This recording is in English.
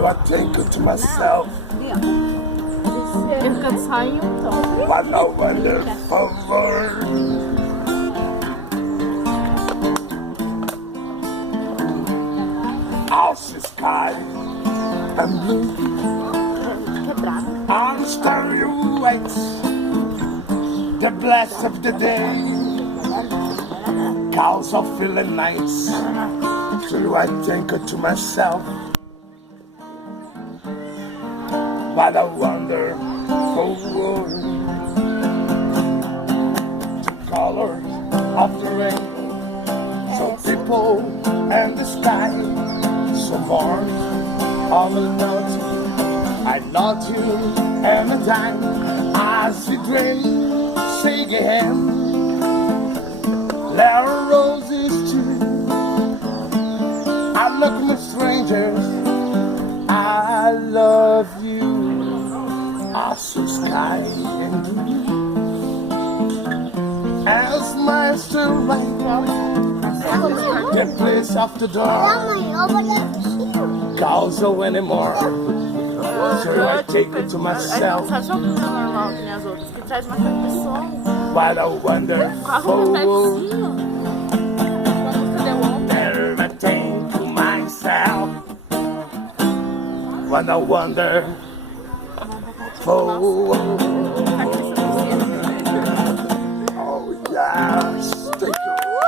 So I think to myself, Ele fica saindo, então. what a wonderful world. All the sky and blue. On starry white, the blast of the day. Cows are feeling nice. So I think to myself, what a wonderful world. The colors of the rainbow, so people and the sky, so more all about. I love you and a time as we drink, say again, there are roses too. I look at strangers, I love you. Also sky and blue, as my still right the place of the door, calls no anymore. So I take it to myself. Sabe só uma coisa normal que nem as outras, que traz uma coisa pessoal. What a wonderful world. Never think to myself, what a wonderful world.